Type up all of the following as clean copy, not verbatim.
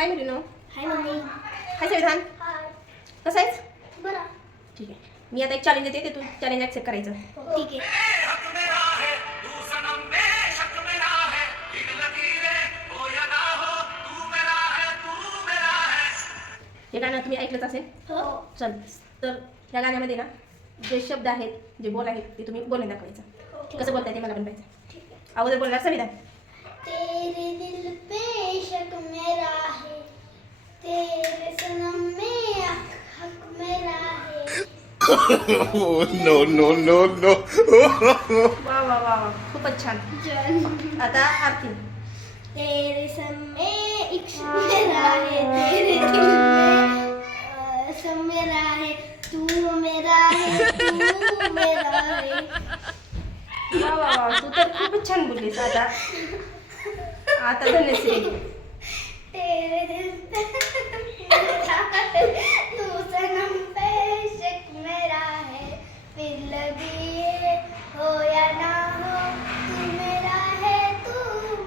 हाय मिलिनो. हाय mummy. हाय संविधान. हाय. कसं आहेस? बरं. ठीक आहे. मी आता एक चॅलेंज देते ते तू चॅलेंज ॲक्सेप्ट करायचं. ठीक आहे. हे गाणं तुम्ही ऐकलंच असेल. हो. चल तर या गाण्यामध्ये ना जे शब्द आहेत जे बोल आहेत ते तुम्ही बोलून दाखवायचं. कसं बोलताय ते मला पण पाहिजे. अगोदर बोलणार संविधान. तेरे दिल पे शक मेरा है, तेरे सनम में हक मेरा है. No, no, no, no. वा वा वा वा खूपच छान. आता आरती. तेरे सम में इश्क मेरा है, तेरे दिल में सब मेरा है, तू मेरा है, तू मेरा है. वा वा वा तू तर खूपच छान बोललीस. आता आता धन्यश्री. तेरे दिल पे मेरा है, तू सनम पे शक मेरा है, फिर लगी है हो या ना हो, तू मेरा है, तू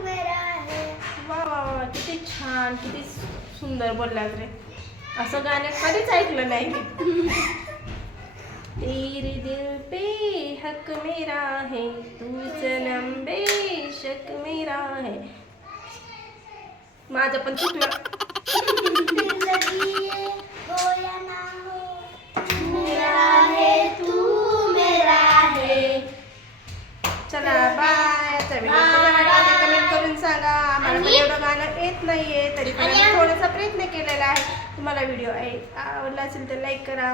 मेरा है. वा वा वा किती छान किती सुंदर बोललात रे. असं गाणं कधीच ऐकलं नाही. तेरे दिल पे हक मेरा है, तू सनम बेशक मेरा है. माझं पण चुकलं. फिर लगी है हो या ना हो, तू मेरा है, तू मेरा है. चला बाय. आजचा व्हिडिओ कसा वाटला ते कमेंट करून सांगा. आम्हाला पण एवढं गाणं येत नाहीये तरी पण आम्ही थोडासा प्रयत्न केलेला आहे. तुम्हाला व्हिडिओ आवडला असेल तर लाईक करा.